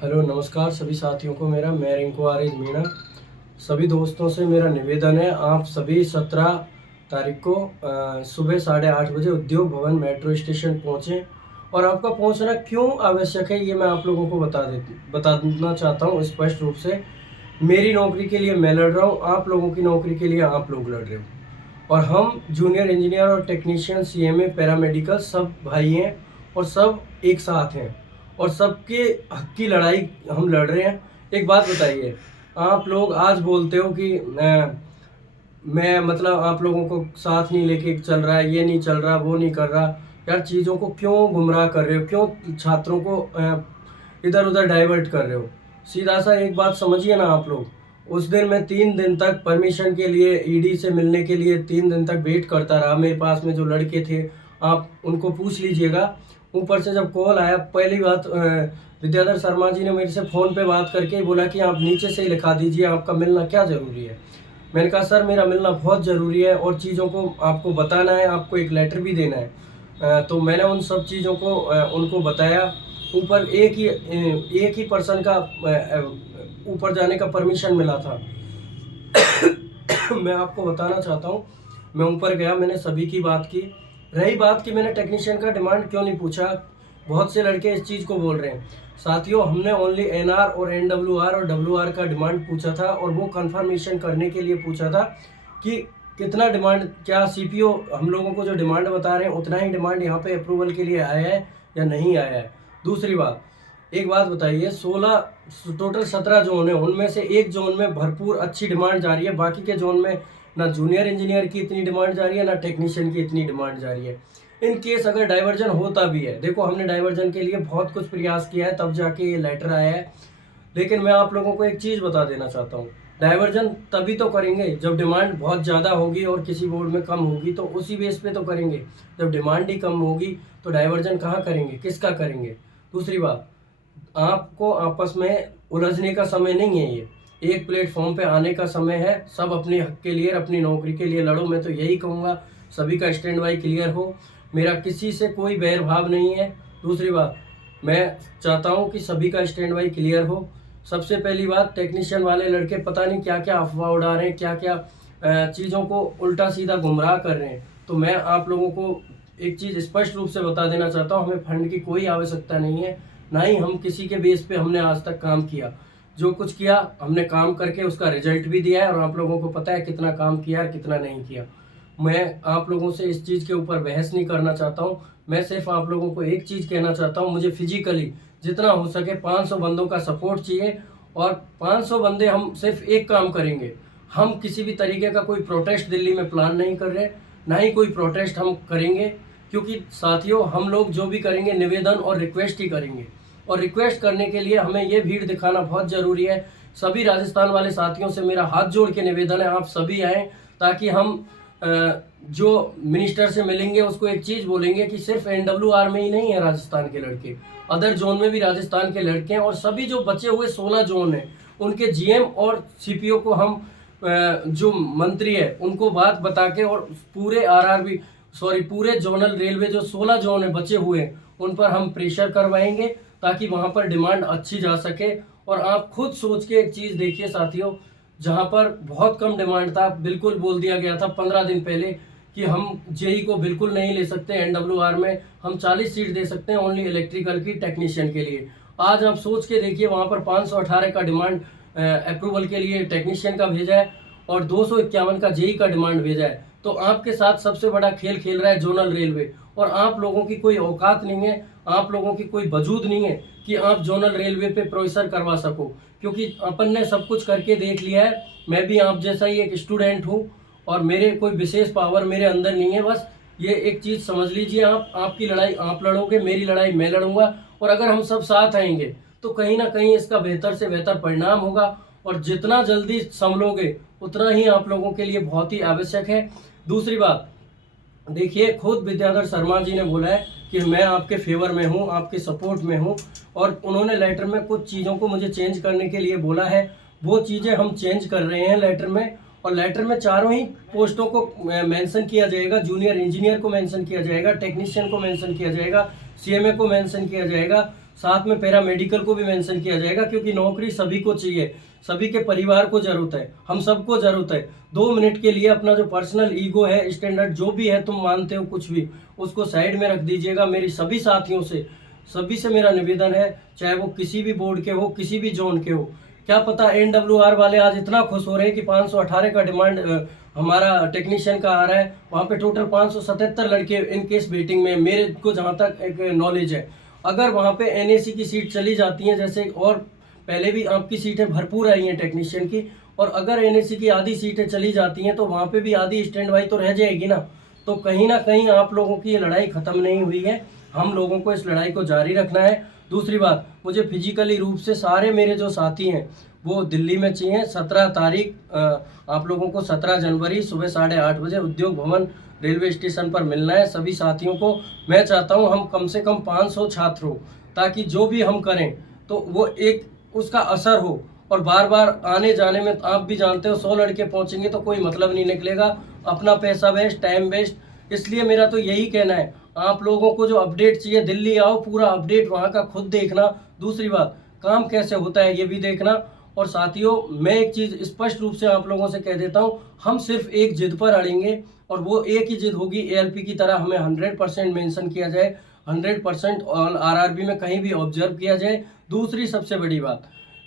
Hello नमस्कार सभी साथियों को मैं रिंकू आरिज मीणा। सभी दोस्तों से मेरा निवेदन है, आप सभी 17 तारीख को सुबह 8:30 बजे उद्योग भवन मेट्रो स्टेशन पहुँचें। और आपका पहुँचना क्यों आवश्यक है ये मैं आप लोगों को बताना चाहता हूँ स्पष्ट रूप से। मेरी नौकरी के लिए मैं लड़ रहा हूँ, आप लोगों की नौकरी के लिए आप लोग लड़ रहे हो। और हम जूनियर इंजीनियर और टेक्नीशियन, सीएमए, पैरामेडिकल सब भाई हैं और सब एक साथ हैं और सबके हक की लड़ाई हम लड़ रहे हैं। एक बात बताइए, आप लोग आज बोलते हो कि मैं मतलब आप लोगों को साथ नहीं लेके चल रहा है, ये नहीं चल रहा, वो नहीं कर रहा। यार चीज़ों को क्यों गुमराह कर रहे हो, क्यों छात्रों को इधर उधर डाइवर्ट कर रहे हो? सीधा सा एक बात समझिए ना आप लोग। उस दिन मैं 3 दिन तक परमिशन के लिए ईडी से मिलने के लिए 3 दिन तक वेट करता रहा। मेरे पास में जो लड़के थे आप उनको पूछ लीजिएगा। ऊपर से जब कॉल आया, पहली बात विद्याधर शर्मा जी ने मेरे से फ़ोन पे बात करके बोला कि आप नीचे से ही लिखा दीजिए, आपका मिलना क्या ज़रूरी है। मैंने कहा सर मेरा मिलना बहुत ज़रूरी है और चीज़ों को आपको बताना है, आपको एक लेटर भी देना है। तो मैंने उन सब चीज़ों को उनको बताया। ऊपर एक ही पर्सन का ऊपर जाने का परमिशन मिला था। मैं आपको बताना चाहता हूँ, मैं ऊपर गया, मैंने सभी की बात की। रही बात कि मैंने टेक्नीशियन का डिमांड क्यों नहीं पूछा, बहुत से लड़के इस चीज़ को बोल रहे हैं। साथियों, हमने ओनली एनआर और एनडब्ल्यूआर और डब्ल्यूआर का डिमांड पूछा था और वो कंफर्मेशन करने के लिए पूछा था कि कितना डिमांड, क्या सीपीओ हम लोगों को जो डिमांड बता रहे हैं उतना ही डिमांड यहाँ पे अप्रूवल के लिए आया है या नहीं आया है। दूसरी बात, एक बात बताइए, 16 टोटल 17 जोन है, उनमें से एक जोन में भरपूर अच्छी डिमांड जा रही है, बाकी के जोन में ना जूनियर इंजीनियर की इतनी डिमांड जा रही है ना टेक्नीशियन की इतनी डिमांड जा रही है। इन केस अगर डाइवर्जन होता भी है, देखो हमने डाइवर्जन के लिए बहुत कुछ प्रयास किया है तब जाके ये लेटर आया है। लेकिन मैं आप लोगों को एक चीज़ बता देना चाहता हूँ, डाइवर्जन तभी तो करेंगे जब डिमांड बहुत ज़्यादा होगी और किसी बोर्ड में कम होगी, तो उसी बेस पे तो करेंगे। जब डिमांड ही कम होगी तो डाइवर्जन कहाँ करेंगे, किसका करेंगे? दूसरी बात, आपको आपस में उलझने का समय नहीं है, ये एक प्लेटफॉर्म पे आने का समय है। सब अपने हक के लिए, अपनी नौकरी के लिए लड़ो। मैं तो यही कहूँगा, सभी का स्टैंड बाई क्लियर हो। मेरा किसी से कोई बैर भाव नहीं है। दूसरी बात, मैं चाहता हूँ कि सभी का स्टैंड बाई क्लियर हो। सबसे पहली बात, टेक्नीशियन वाले लड़के पता नहीं क्या क्या अफवाह उड़ा रहे हैं, क्या क्या चीज़ों को उल्टा सीधा गुमराह कर रहे हैं। तो मैं आप लोगों को एक चीज़ स्पष्ट रूप से बता देना चाहता हूँ, हमें फंड की कोई आवश्यकता नहीं है, ना ही हम किसी के बेस पे हमने आज तक काम किया। जो कुछ किया हमने काम करके उसका रिजल्ट भी दिया है और आप लोगों को पता है कितना काम किया और कितना नहीं किया। मैं आप लोगों से इस चीज़ के ऊपर बहस नहीं करना चाहता हूँ। मैं सिर्फ आप लोगों को एक चीज़ कहना चाहता हूँ, मुझे फिजिकली जितना हो सके 500 बंदों का सपोर्ट चाहिए। और 500 बंदे, हम सिर्फ एक काम करेंगे, हम किसी भी तरीके का कोई प्रोटेस्ट दिल्ली में प्लान नहीं कर रहे, ना ही कोई प्रोटेस्ट हम करेंगे। क्योंकि साथियों, हम लोग जो भी करेंगे निवेदन और रिक्वेस्ट ही करेंगे। और रिक्वेस्ट करने के लिए हमें ये भीड़ दिखाना बहुत ज़रूरी है। सभी राजस्थान वाले साथियों से मेरा हाथ जोड़ के निवेदन है, आप सभी आएँ ताकि हम जो मिनिस्टर से मिलेंगे उसको एक चीज़ बोलेंगे कि सिर्फ एनडब्ल्यूआर में ही नहीं है राजस्थान के लड़के, अदर जोन में भी राजस्थान के लड़के हैं। और सभी जो बचे हुए 16 जोन हैं उनके जीएम और सीपीओ को हम जो मंत्री है उनको बात बता के और पूरे आरआरबी पूरे जोनल रेलवे जो 16 जोन है बचे हुए हैं उन पर हम प्रेशर करवाएंगे ताकि वहां पर डिमांड अच्छी जा सके। और आप खुद सोच के एक चीज़ देखिए साथियों, जहां पर बहुत कम डिमांड था, बिल्कुल बोल दिया गया था 15 दिन पहले कि हम जेई को बिल्कुल नहीं ले सकते, एनडब्ल्यूआर में हम 40 सीट दे सकते हैं ओनली इलेक्ट्रिकल की टेक्नीशियन के लिए। आज आप सोच के देखिए, वहां पर 518 का डिमांड अप्रूवल के लिए टेक्नीशियन का भेजा है और 251 का जेई का डिमांड भेजा है। तो आपके साथ सबसे बड़ा खेल खेल रहा है जोनल रेलवे, और आप लोगों की कोई औकात नहीं है, आप लोगों की कोई वजूद नहीं है कि आप जोनल रेलवे पे प्रोफेसर करवा सको। क्योंकि अपन ने सब कुछ करके देख लिया है। मैं भी आप जैसा ही एक स्टूडेंट हूँ और मेरे कोई विशेष पावर मेरे अंदर नहीं है। बस ये एक चीज़ समझ लीजिए, आप, आपकी लड़ाई आप लड़ोगे, मेरी लड़ाई मैं लड़ूंगा। और अगर हम सब साथ आएंगे तो कहीं ना कहीं इसका बेहतर से बेहतर परिणाम होगा। और जितना जल्दी संभलोगे उतना ही आप लोगों के लिए बहुत ही आवश्यक है। दूसरी बात, देखिए खुद विद्याधर शर्मा जी ने बोला है कि मैं आपके फेवर में हूँ, आपके सपोर्ट में हूँ। और उन्होंने लेटर में कुछ चीज़ों को मुझे चेंज करने के लिए बोला है, वो चीज़ें हम चेंज कर रहे हैं लेटर में। और लेटर में चारों ही पोस्टों को मेंशन किया जाएगा, जूनियर इंजीनियर को मेंशन किया जाएगा, टेक्नीशियन को मेंशन किया जाएगा, सीएमए को मेंशन किया जाएगा, साथ में पैरामेडिकल को भी मेंशन किया जाएगा, क्योंकि नौकरी सभी को चाहिए, सभी के परिवार को जरूरत है, हम सबको जरूरत है। 2 मिनट के लिए अपना जो पर्सनल ईगो है, स्टैंडर्ड जो भी है तुम मानते हो कुछ भी, उसको साइड में रख दीजिएगा। मेरी सभी साथियों से, सभी से मेरा निवेदन है, चाहे वो किसी भी बोर्ड के हो, किसी भी जोन के हो। क्या पता NWR वाले आज इतना खुश हो रहे हैं कि 518 का डिमांड हमारा टेक्नीशियन का आ रहा है। वहाँ पे टोटल 577 लड़के इन केस वेटिंग में, मेरे को जहाँ तक एक नॉलेज है। अगर वहाँ पे NAC की सीट चली जाती है, जैसे और पहले भी आपकी सीटें भरपूर आई हैं टेक्नीशियन की, और अगर NAC की आधी सीटें चली जाती हैं तो वहाँ पे भी आधी स्टैंड बाई तो रह जाएगी ना। तो कहीं ना कहीं आप लोगों की ये लड़ाई खत्म नहीं हुई है, हम लोगों को इस लड़ाई को जारी रखना है। दूसरी बात, मुझे फिजिकली रूप से सारे मेरे जो साथी हैं वो दिल्ली में चाहिए। 17 तारीख आप लोगों को 17 जनवरी सुबह 8:30 बजे उद्योग भवन रेलवे स्टेशन पर मिलना है सभी साथियों को। मैं चाहता हूं हम कम से कम 500 छात्र हो, ताकि जो भी हम करें तो वो एक उसका असर हो। और बार बार आने जाने में आप भी जानते हो 100 लड़के पहुंचेंगे तो कोई मतलब नहीं निकलेगा, अपना पैसा वेस्ट, टाइम वेस्ट। इसलिए मेरा तो यही कहना है, आप लोगों को जो अपडेट चाहिए, दिल्ली आओ, पूरा अपडेट वहाँ का खुद देखना। दूसरी बात, काम कैसे होता है ये भी देखना। और साथियों, मैं एक चीज़ स्पष्ट रूप से आप लोगों से कह देता हूँ, हम सिर्फ एक जिद पर अड़ेंगे, और वो एक ही जिद होगी, ALP की तरह हमें 100% मेंशन किया जाए, 100% और RRB में कहीं भी ऑब्जर्व किया जाए। दूसरी सबसे बड़ी बात,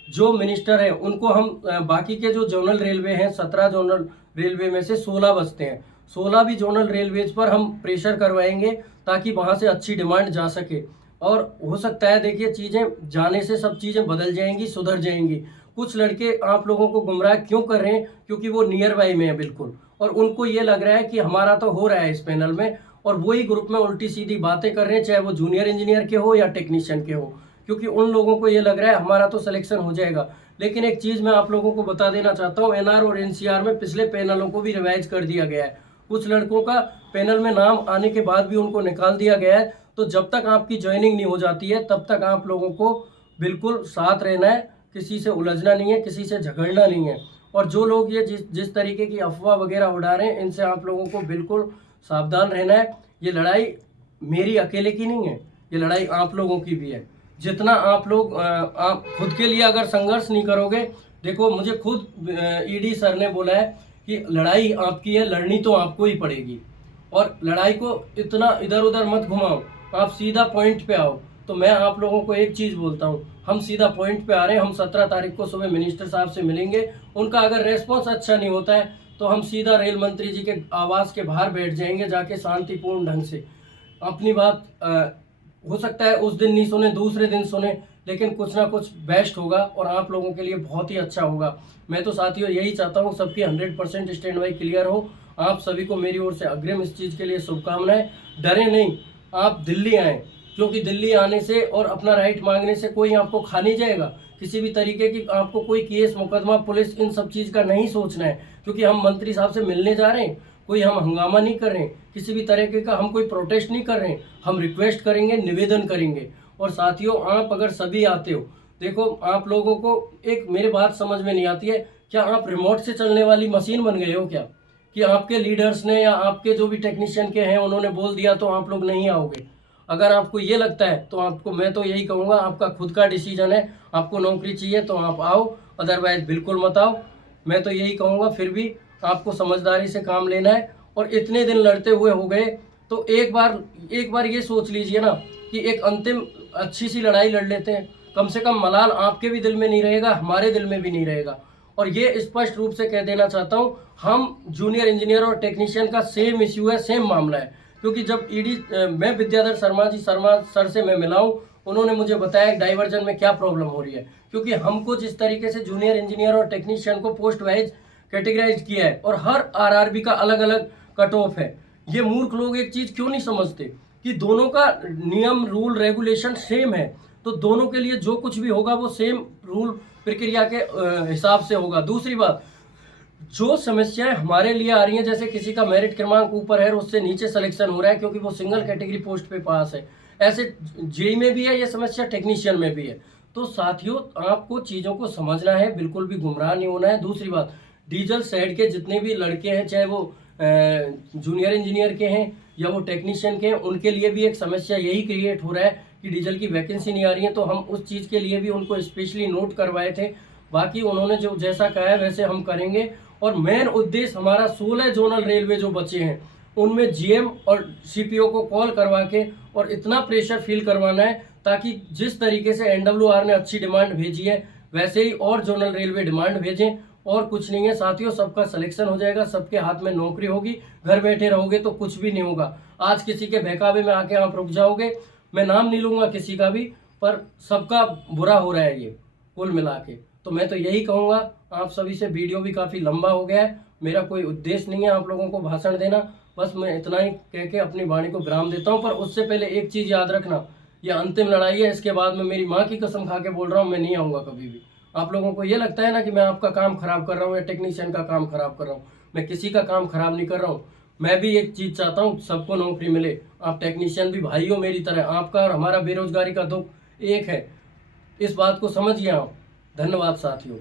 जो मिनिस्टर है उनको हम बाकी के जो जोनल रेलवे हैं, 17 जोनल रेलवे में से 16 बचते हैं, 16 भी जोनल रेलवेज पर हम प्रेशर करवाएंगे, ताकि वहाँ से अच्छी डिमांड जा सके। और हो सकता है, देखिए, चीज़ें जाने से सब चीज़ें बदल जाएंगी, सुधर जाएंगी। कुछ लड़के आप लोगों को गुमराह क्यों कर रहे हैं? क्योंकि वो नियर बाई में है बिल्कुल, और उनको ये लग रहा है कि हमारा तो हो रहा है इस पैनल में, और वही ग्रुप में उल्टी सीधी बातें कर रहे हैं, चाहे वो जूनियर इंजीनियर के हो या टेक्नीशियन के हो, क्योंकि उन लोगों को ये लग रहा है हमारा तो सिलेक्शन हो जाएगा। लेकिन एक चीज़ मैं आप लोगों को बता देना चाहता हूँ, NR और NCR में पिछले पैनलों को भी रिवाइज कर दिया गया है। कुछ लड़कों का पैनल में नाम आने के बाद भी उनको निकाल दिया गया है। तो जब तक आपकी ज्वाइनिंग नहीं हो जाती है, तब तक आप लोगों को बिल्कुल साथ रहना है, किसी से उलझना नहीं है, किसी से झगड़ना नहीं है। और जो लोग ये जिस तरीके की अफवाह वगैरह उड़ा रहे हैं, इनसे आप लोगों को बिल्कुल सावधान रहना है। ये लड़ाई मेरी अकेले की नहीं है, ये लड़ाई आप लोगों की भी है। जितना आप लोग आप खुद के लिए अगर संघर्ष नहीं करोगे, देखो, मुझे खुद ED सर ने बोला है कि लड़ाई आपकी है, लड़नी तो आपको ही पड़ेगी, और लड़ाई को इतना इधर उधर मत घुमाओ, आप सीधा पॉइंट पे आओ। तो मैं आप लोगों को एक चीज़ बोलता हूँ, हम सीधा पॉइंट पे आ रहे हैं। हम 17 तारीख को सुबह मिनिस्टर साहब से मिलेंगे। उनका अगर रेस्पॉन्स अच्छा नहीं होता है तो हम सीधा रेल मंत्री जी के आवास के बाहर बैठ जाएंगे, जाके शांतिपूर्ण ढंग से अपनी बात हो सकता है उस दिन नहीं सुने, दूसरे दिन सुने, लेकिन कुछ ना कुछ बेस्ट होगा और आप लोगों के लिए बहुत ही अच्छा होगा। मैं तो साथियों यही चाहता हूँ, सबकी 100% स्टैंड बाई क्लियर हो। आप सभी को मेरी ओर से अग्रिम इस चीज़ के लिए शुभकामनाएं। डरे नहीं, आप दिल्ली आएँ, क्योंकि दिल्ली आने से और अपना राइट मांगने से कोई आपको खा नहीं जाएगा। किसी भी तरीके की आपको कोई केस, मुकदमा, पुलिस, इन सब चीज़ का नहीं सोचना है, क्योंकि हम मंत्री साहब से मिलने जा रहे हैं। कोई हम हंगामा नहीं कर रहे हैं, किसी भी तरीके का हम कोई प्रोटेस्ट नहीं कर रहे हैं। हम रिक्वेस्ट करेंगे, निवेदन करेंगे। और साथियों, आप अगर सभी आते हो, देखो, आप लोगों को एक मेरी बात समझ में नहीं आती है, क्या आप रिमोट से चलने वाली मशीन बन गए हो क्या, कि आपके लीडर्स ने या आपके जो भी टेक्नीशियन के हैं उन्होंने बोल दिया तो आप लोग नहीं आओगे? अगर आपको ये लगता है तो आपको मैं तो यही कहूँगा, आपका खुद का डिसीजन है। आपको नौकरी चाहिए तो आप आओ, अदरवाइज बिल्कुल मत आओ। मैं तो यही कहूँगा, फिर भी आपको समझदारी से काम लेना है। और इतने दिन लड़ते हुए हो गए तो एक बार ये सोच लीजिए ना कि एक अंतिम अच्छी सी लड़ाई लड़ लेते हैं। कम से कम मलाल आपके भी दिल में नहीं रहेगा, हमारे दिल में भी नहीं रहेगा। और ये स्पष्ट रूप से कह देना चाहता हूँ, हम जूनियर इंजीनियर और टेक्नीशियन का सेम इश्यू है, सेम मामला है। क्योंकि जब मैं विद्याधर शर्मा सर से मैं मिला हूँ, उन्होंने मुझे बताया डाइवर्जन में क्या प्रॉब्लम हो रही है। क्योंकि हमको जिस तरीके से जूनियर इंजीनियर और टेक्नीशियन को पोस्ट वाइज कैटेगराइज किया है, और हर RRB का अलग अलग कट ऑफ है। ये मूर्ख लोग एक चीज़ क्यों नहीं समझते कि दोनों का नियम, रूल, रेगुलेशन सेम है, तो दोनों के लिए जो कुछ भी होगा वो सेम रूल प्रक्रिया के हिसाब से होगा। दूसरी बात, जो समस्याएं हमारे लिए आ रही हैं, जैसे किसी का मेरिट क्रमांक ऊपर है और उससे नीचे सिलेक्शन हो रहा है क्योंकि वो सिंगल कैटेगरी पोस्ट पे पास है, ऐसे JEE में भी है ये समस्या, टेक्नीशियन में भी है। तो साथियों, आपको चीज़ों को समझना है, बिल्कुल भी गुमराह नहीं होना है। दूसरी बात, डीजल साइड के जितने भी लड़के हैं, चाहे वो जूनियर इंजीनियर के हैं या वो टेक्नीशियन के हैं, उनके लिए भी एक समस्या यही क्रिएट हो रहा है कि डीजल की वैकेंसी नहीं आ रही है, तो हम उस चीज़ के लिए भी उनको स्पेशली नोट करवाए थे। बाकी उन्होंने जो जैसा कहा है वैसे हम करेंगे। और मेन उद्देश्य हमारा 16 जोनल रेलवे जो बचे हैं उनमें जीएम और सीपीओ को कॉल करवा के और इतना प्रेशर फील करवाना है ताकि जिस तरीके से एनडब्ल्यूआर ने अच्छी डिमांड भेजी है वैसे ही और जोनल रेलवे डिमांड भेजें। और कुछ नहीं है साथियों, सबका सिलेक्शन हो जाएगा, सबके हाथ में नौकरी होगी। घर बैठे रहोगे तो कुछ भी नहीं होगा। आज किसी के बहकावे में आके आप रुक जाओगे, मैं नाम नहीं लूंगा किसी का भी, पर सबका बुरा हो रहा है ये कुल मिला के। तो मैं तो यही कहूँगा आप सभी से, वीडियो भी काफ़ी लंबा हो गया है, मेरा कोई उद्देश्य नहीं है आप लोगों को भाषण देना, बस मैं इतना ही कह के अपनी वाणी को विराम देता हूँ। पर उससे पहले एक चीज़ याद रखना, ये अंतिम लड़ाई है, इसके बाद में मेरी माँ की कसम खा के बोल रहा हूँ मैं नहीं आऊँगा कभी भी। आप लोगों को ये लगता है ना कि मैं आपका काम खराब कर रहा हूँ या टेक्नीशियन का काम खराब कर रहा हूँ, मैं किसी का काम खराब नहीं कर रहा हूँ। मैं भी एक चीज़ चाहता हूँ, सबको नौकरी मिले। आप टेक्नीशियन भी भाई हो मेरी तरह, आपका और हमारा बेरोजगारी का दुख एक है, इस बात को समझिए आप। धन्यवाद साथियों।